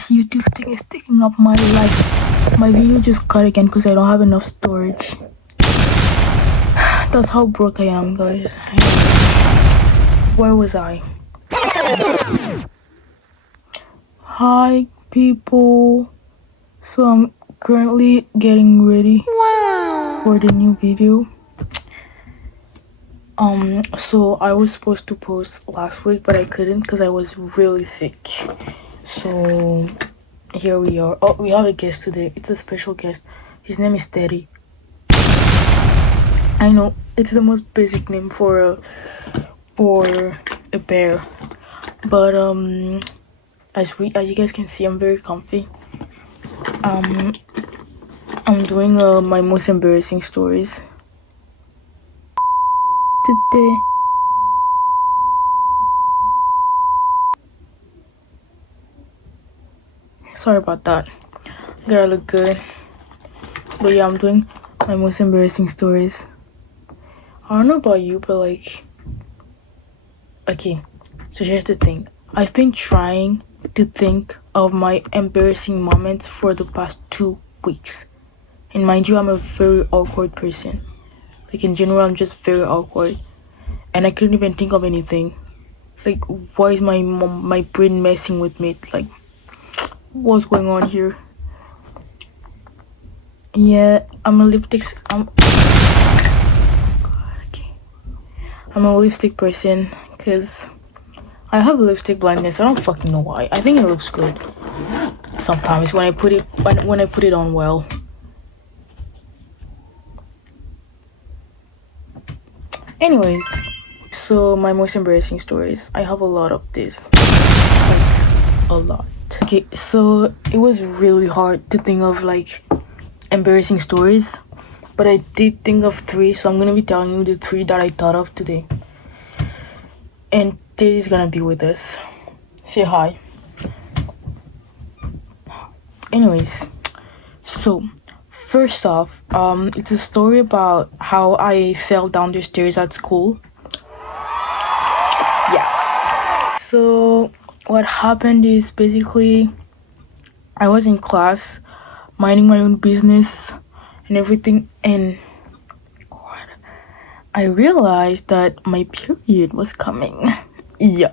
This YouTube thing is taking up my life. My video just cut again because I don't have enough storage. That's how broke I am, guys. Where was I? Hi, people. So I'm currently getting ready for the new video. So I was supposed to post last week, but I couldn't because I was really sick. So here we are. Oh, we have a guest today. It's a special guest. His name is Teddy. I know it's the most basic name for a bear, but as you guys can see, I'm very comfy. I'm doing my most embarrassing stories today. Sorry about that. Gotta look good. But yeah, I'm doing my most embarrassing stories. I don't know about you, but like, okay, so here's the thing. I've been trying to think of my embarrassing moments for the past 2 weeks. And mind you, I'm a very awkward person. Like, in general, I'm just very awkward. And I couldn't even think of anything. Like, why is my brain messing with me? Like, what's going on here? Yeah, I'm a lipstick person because I have lipstick blindness. I don't fucking know why. I think it looks good sometimes when I put it on well. Anyways, so my most embarrassing stories. I have a lot of this. Like, a lot. Okay, so it was really hard to think of like embarrassing stories, but I did think of 3, so I'm gonna be telling you the 3 that I thought of today. And Teddy's gonna be with us. Say hi. Anyways, so first off, it's a story about how I fell down the stairs at school. Yeah. So what happened is basically I was in class minding my own business and everything, and I realized that my period was coming. Yeah.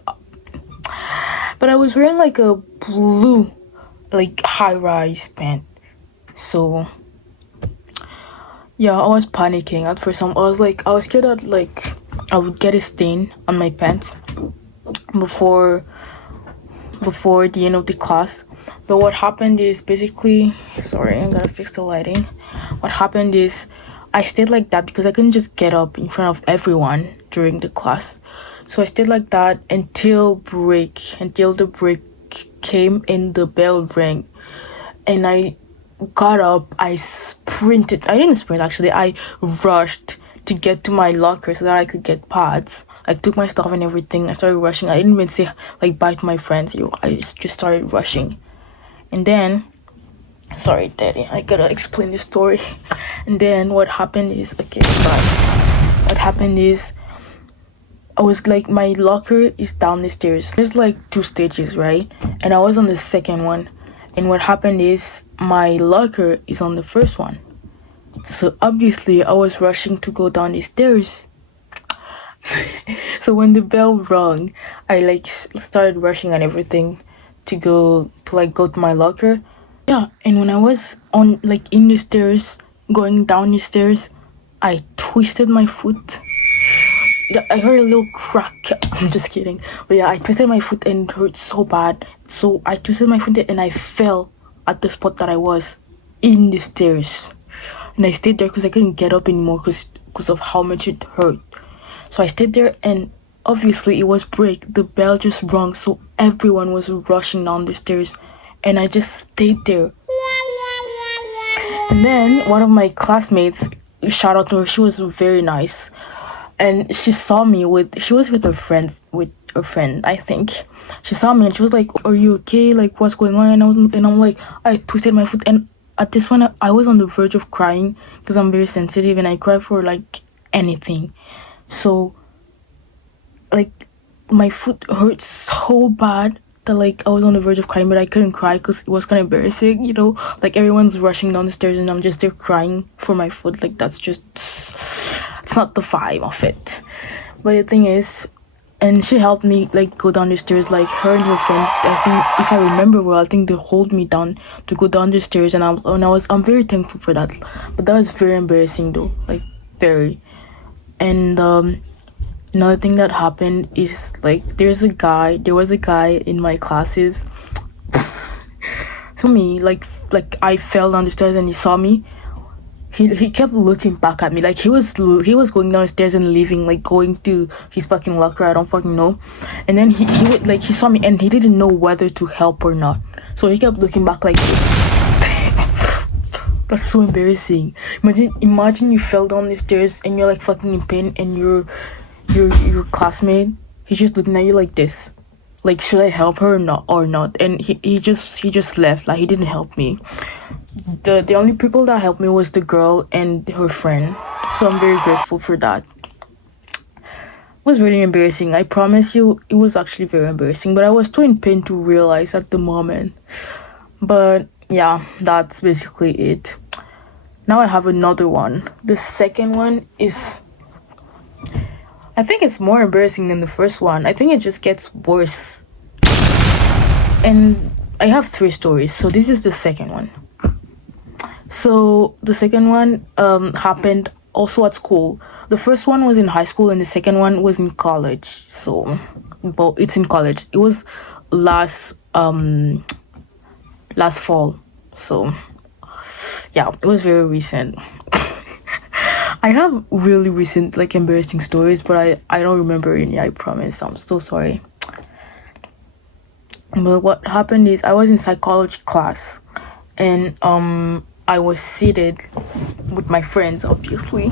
But I was wearing like a blue like high-rise pant. So yeah, I was panicking at first. I was scared that like I would get a stain on my pants before the end of the class. But what happened is basically, sorry, I gotta fix the lighting. What happened is I stayed like that because I couldn't just get up in front of everyone during the class. So I stayed like that until the break came and the bell rang. And I got up, I didn't sprint actually, I rushed to get to my locker so that I could get pads. I took my stuff and everything. I started rushing. I didn't even say like bye to my friends. I just started rushing. And then, sorry Daddy, I gotta explain the story. And then what happened is, what happened is I was like, my locker is down the stairs. There's like 2 stages, right? And I was on the second one. And what happened is my locker is on the first one. So obviously I was rushing to go down the stairs. So when the bell rang, I like started rushing and everything to go to my locker. Yeah, and when I was on like in the stairs, going down the stairs, I twisted my foot. Yeah, I heard a little crack. I'm just kidding. But yeah, I twisted my foot and it hurt so bad. So I twisted my foot and I fell at the spot that I was in the stairs. And I stayed there because I couldn't get up anymore because of how much it hurt. So I stayed there, and obviously it was break. The bell just rung, so everyone was rushing down the stairs. And I just stayed there. And then one of my classmates, shout out to her, she was very nice. And she saw me she was with her friend, I think. She saw me and she was like, "Are you okay? Like, what's going on?" And I'm like, I twisted my foot, and at this point I was on the verge of crying because I'm very sensitive and I cry for like anything. So like my foot hurt so bad that like I was on the verge of crying, but I couldn't cry because it was kind of embarrassing, you know. Like everyone's rushing down the stairs and I'm just there crying for my food. Like that's just, it's not the vibe of it. But the thing is, and she helped me like go down the stairs. Like her and her friend, I think if I remember well, I think they hold me down to go down the stairs, and I'm very thankful for that. But that was very embarrassing though, like very. And another thing that happened is like there was a guy in my classes. Me like I fell down the stairs and he saw me. He kept looking back at me like he was going downstairs and leaving, like going to his fucking locker, I don't fucking know. And then he saw me and he didn't know whether to help or not, so he kept looking back like this. That's so embarrassing. Imagine you fell down the stairs and you're like fucking in pain, and your classmate, he's just looking at you like this, like should I help her or not. And he just left, like he didn't help me. The only people that helped me was the girl and her friend, so I'm very grateful for that. It was really embarrassing, I promise you. It was actually very embarrassing, but I was too in pain to realize at the moment. But yeah, that's basically it. Now I have another one. The second one is, I think it's more embarrassing than the first one. I think it just gets worse. And I have 3 stories, so this is the second one. So the second one happened also at school. The first one was in high school and the second one was in college. So, well, it's in college. It was last fall. So, yeah, it was very recent. I have really recent like embarrassing stories, but I don't remember any, I promise. I'm so sorry. But what happened is I was in psychology class, and I was seated with my friends, obviously,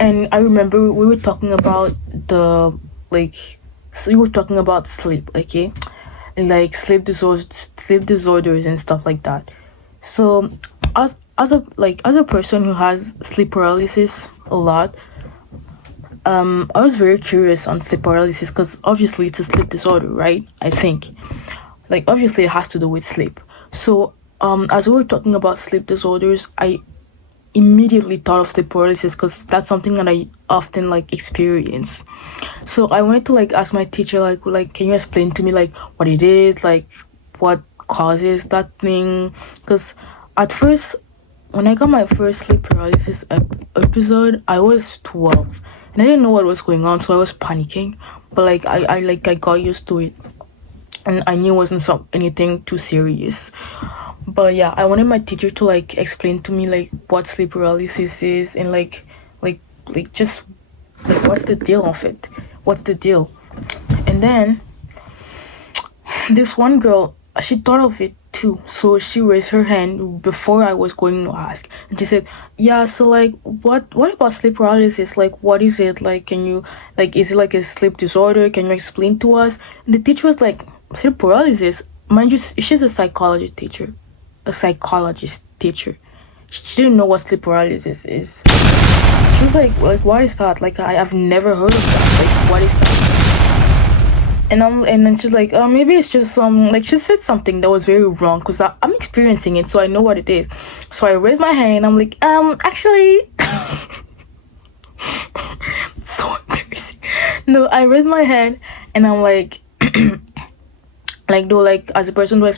and I remember we were talking about we were talking about sleep, okay, and like sleep disorders and stuff like that. So, as a person who has sleep paralysis a lot, I was very curious on sleep paralysis because obviously it's a sleep disorder, right? I think, like obviously it has to do with sleep. So as we were talking about sleep disorders, I immediately thought of sleep paralysis because that's something that I often like experience. So I wanted to like ask my teacher like can you explain to me like what it is, like what causes that thing? Because at first, when I got my first sleep paralysis episode, I was 12 and I didn't know what was going on, so I was panicking. But like I got used to it, and I knew it wasn't anything too serious. But yeah, I wanted my teacher to like explain to me like what sleep paralysis is, and like just like what's the deal of it? What's the deal? And then this one girl, she thought of it too, so she raised her hand before I was going to ask, and she said, "Yeah, so like what about sleep paralysis? Like what is it? Like can you like is it like a sleep disorder? Can you explain to us?" And the teacher was like, "Sleep paralysis? Mind you, she's a psychology teacher, a psychologist teacher. She didn't know what sleep paralysis is. She was like what is that? Like I've never heard of that. Like what is that?" And then she's like, "Oh, maybe it's just like she said something that was very wrong because I'm experiencing it, so I know what it is." So I raised my hand. I'm like, actually, so embarrassing. No, I raised my hand and I'm like, like though, like as a person who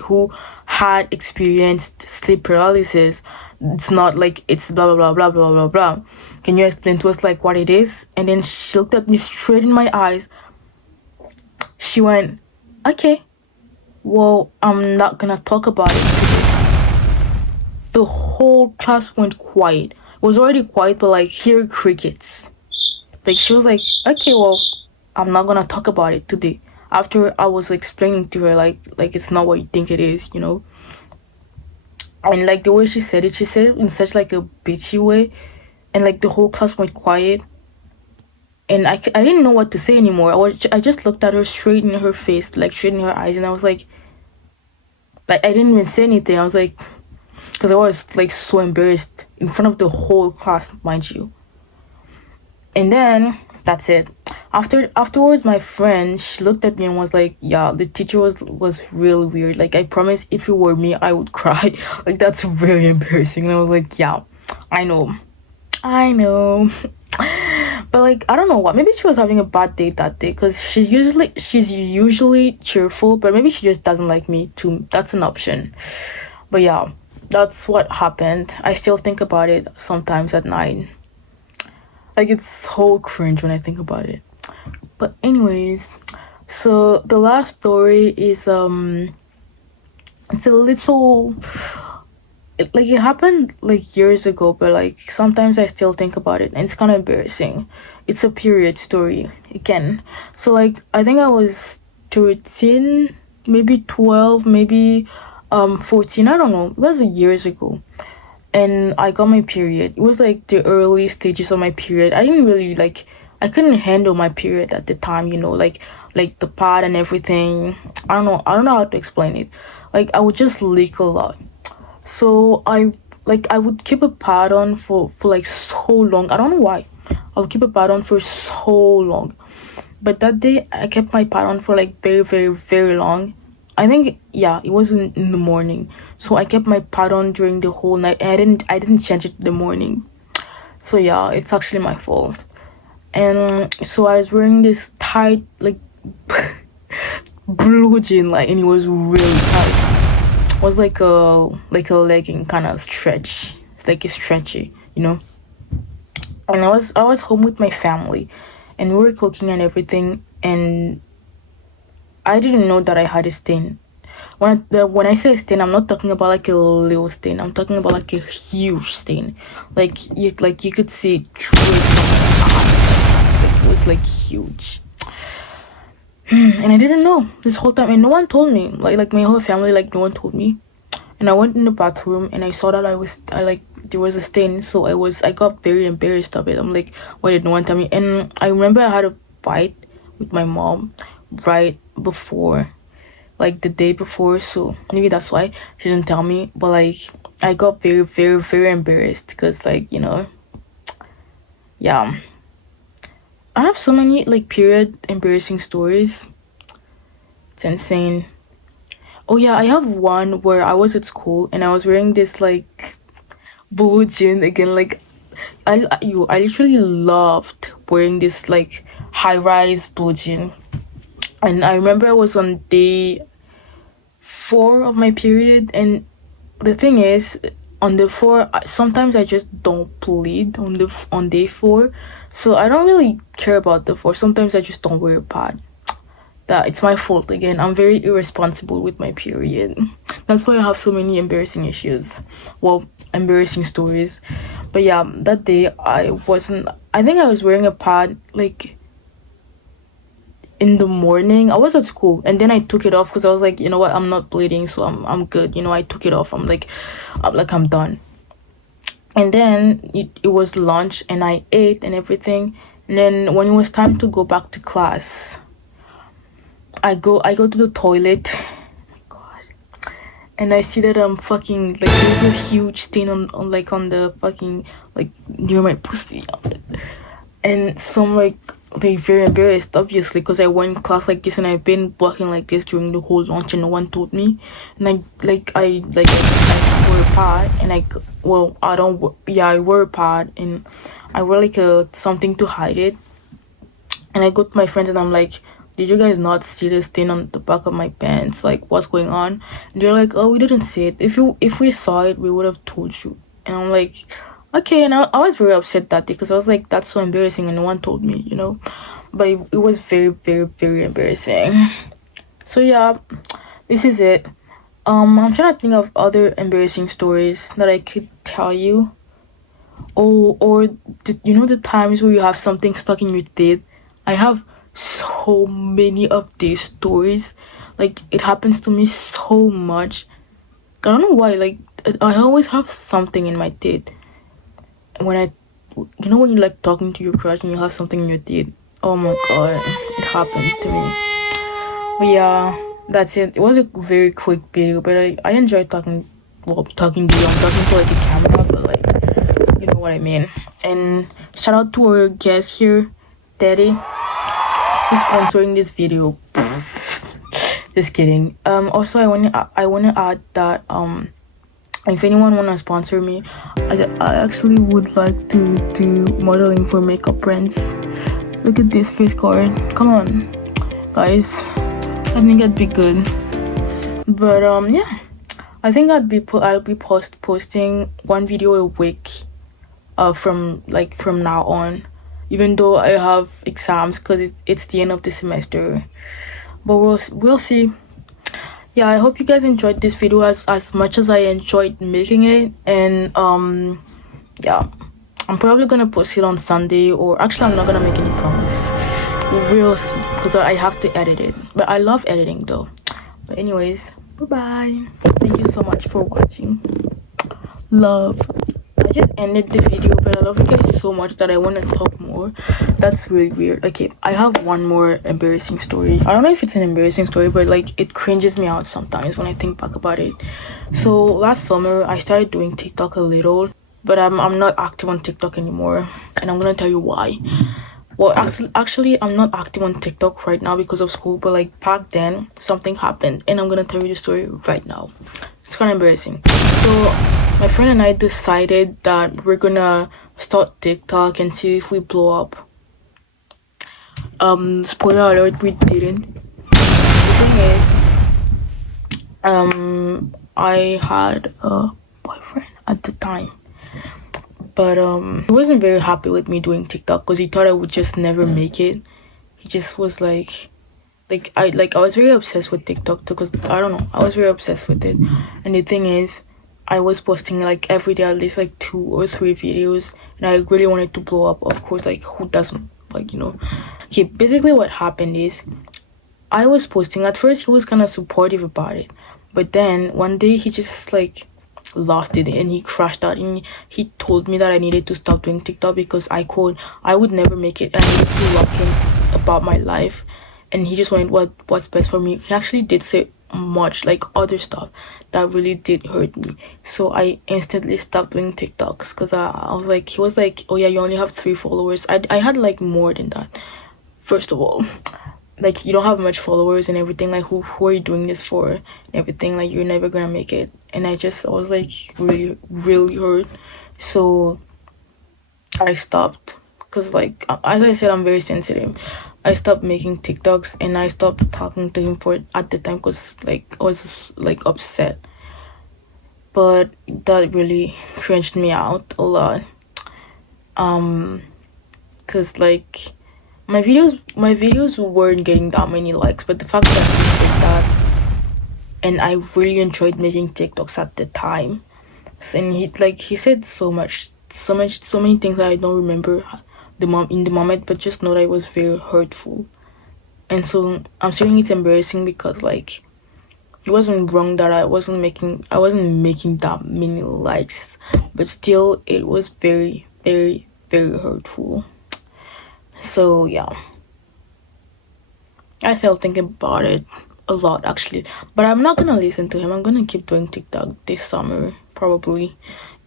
who had experienced sleep paralysis, it's not like it's blah blah blah blah blah blah blah. Can you explain to us like what it is? And then she looked at me straight in my eyes. She went, "Okay, well, I'm not gonna talk about it today." The whole class went quiet. It was already quiet, but like hear crickets. Like she was like, "Okay, well, I'm not gonna talk about it today." After I was explaining to her like it's not what you think it is, you know. And like the way she said it in such like a bitchy way, and like the whole class went quiet. And I didn't know what to say anymore. I just looked at her straight in her face, like straight in her eyes, and I was like I didn't even say anything. I was like, because I was like so embarrassed in front of the whole class, mind you. And then That's it. Afterwards, my friend, she looked at me and was like, "Yeah, the teacher was really weird. Like, I promise, if it were me, I would cry. Like, that's really embarrassing." And I was like, "Yeah, I know, I know." But like, I don't know what. Maybe she was having a bad day that day because she's usually cheerful, but maybe she just doesn't like me too. That's an option. But yeah, that's what happened. I still think about it sometimes at night. Like, it's so cringe when I think about it. But anyways, so the last story is it's a little like it happened like years ago, but like sometimes I still think about it and it's kind of embarrassing. It's a period story again. So like I think I was 13, maybe 12, maybe 14, I don't know. It was years ago. And I got my period. It was like the early stages of my period. I didn't really like I couldn't handle my period at the time, like the pad and everything. I don't know how to explain it. Like I would just leak a lot. So I would keep a pad on for like so long. I don't know why. I would keep a pad on for so long. But that day I kept my pad on for like very, very, very long. I think yeah, it was in the morning. So I kept my pad on during the whole night and I didn't change it in the morning. So yeah, it's actually my fault. And so I was wearing this tight like blue jean like and it was really tight. It was like a legging kind of stretch. It's like it's stretchy, you know. And I was home with my family and we were cooking and everything and I didn't know that I had a stain. When I say stain, I'm not talking about like a little stain. I'm talking about like a huge stain. Like you could see it like, it was like huge. And I didn't know this whole time and no one told me. Like my whole family, like no one told me. And I went in the bathroom and I saw that I like there was a stain, so I got very embarrassed of it. I'm like, why did no one tell me? And I remember I had a fight with my mom right before, like the day before, so maybe that's why she didn't tell me. But like I got very, very, very embarrassed because like, yeah. I have so many like period embarrassing stories. It's insane. Oh yeah, I have one where I was at school and I was wearing this like blue jean again. Like I literally loved wearing this like high rise blue jean. And I remember I was on day 4 of my period, and the thing is, on the 4, sometimes I just don't bleed on day 4, so I don't really care about the 4. Sometimes I just don't wear a pad. That it's my fault again. I'm very irresponsible with my period. That's why I have so many embarrassing issues. Well, embarrassing stories. But yeah, that day I wasn't. I think I was wearing a pad like in the morning. I was at school and then I took it off because I was like, you know what, I'm not bleeding, so I'm good. I took it off. I'm done. And then it was lunch and I ate and everything. And then when it was time to go back to class, I go to the toilet. God. And I see that I'm fucking like there's a huge stain on the fucking like near my pussy. And so I'm like very embarrassed, obviously, because I went in class like this and I've been walking like this during the whole lunch and no one told me. And I wear a pad and well, I don't yeah, I wear a pad and I wear like a something to hide it. And I go to my friends and I'm like, did you guys not see the stain on the back of my pants? Like, what's going on? And they're like, oh, we didn't see it. If we saw it, we would have told you. And I'm like, okay. And I was very upset that day because I was like, that's so embarrassing and no one told me. But it was very, very, very embarrassing. So yeah, this is it. I'm trying to think of other embarrassing stories that I could tell you. Or the times where you have something stuck in your teeth. I have so many of these stories. Like, it happens to me so much. I don't know why. Like, I always have something in my teeth. When when you're like talking to your crush and you have something in your teeth. Oh my god, it happened to me. But yeah, that's it. It was a very quick video, but I enjoyed talking. Well, talking to you. I'm talking to like a camera, but like, you know what I mean. And shout out to our guest here. Daddy is sponsoring this video. Just kidding. Also, I want to add that if anyone want to sponsor me, I actually would like to do modeling for makeup brands. Look at this face card. Come on, guys. I think that'd be good. But yeah, I think I'll be posting one video a week from now on, even though I have exams because it's the end of the semester. But we'll see. Yeah, I hope you guys enjoyed this video as much as I enjoyed making it. And yeah, I'm probably gonna post it on Sunday, or actually I'm not gonna make any promise. We'll see, because I have to edit it. But I love editing though. But anyways, bye bye. Thank you so much for watching. Love. I just ended the video, but I love you guys so much that I want to talk more. That's really weird. Okay, I have one more embarrassing story. I don't know if it's an embarrassing story, but like it cringes me out sometimes when I think back about it. So last summer I started doing TikTok a little, but I'm not active on TikTok anymore, and I'm gonna tell you why. Well, actually I'm not active on TikTok right now because of school, but like back then something happened, and I'm gonna tell you the story right now. It's kind of embarrassing. So my friend and I decided that we're gonna start TikTok and see if we blow up. Spoiler alert, we didn't. The thing is, I had a boyfriend at the time, but he wasn't very happy with me doing TikTok because he thought I would just never make it. He just was like I was very obsessed with TikTok because I don't know, I was very obsessed with it. And the thing is, I was posting like every day at least like 2 or 3 videos, and I really wanted to blow up. Of course, like who doesn't, like, you know. Okay, basically what happened is I was posting. At first he was kind of supportive about it, but then one day he just like lost it and he crashed out, and he told me that I needed to stop doing TikTok because I would never make it, and I needed to lock in about my life. And he just wanted what's best for me. He actually did say much like other stuff that really did hurt me. So I instantly stopped doing TikToks because I was like, he was like, oh yeah, you only have 3 followers. I had like more than that. First of all, like you don't have much followers and everything. Like who are you doing this for? And everything, like you're never gonna make it. And I was like really hurt. So I stopped because like as I said, I'm very sensitive. I stopped making TikToks and I stopped talking to him for at the time because like I was like upset. But that really cringed me out a lot. Cause like my videos weren't getting that many likes, but the fact that he said that, and I really enjoyed making TikToks at the time. And he said so many things that I don't remember in the moment, but just know that it was very hurtful. And so I'm saying it's embarrassing because like it wasn't wrong that I wasn't making that many likes, but still it was very hurtful. So yeah, I still thinking about it a lot actually, but I'm not gonna listen to him. I'm gonna keep doing TikTok this summer probably.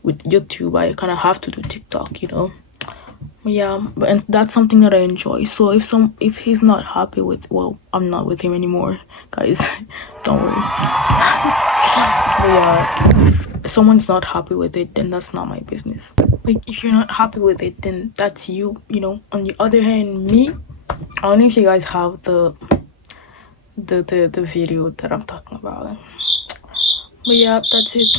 With YouTube I kind of have to do TikTok, you know. Yeah, and that's something that I enjoy. So if he's not happy with, well, I'm not with him anymore, guys. Don't worry. But yeah, if someone's not happy with it, then that's not my business. Like if you're not happy with it, then that's you, you know. On the other hand, me, I don't know if you guys have the video that I'm talking about. But yeah, that's it.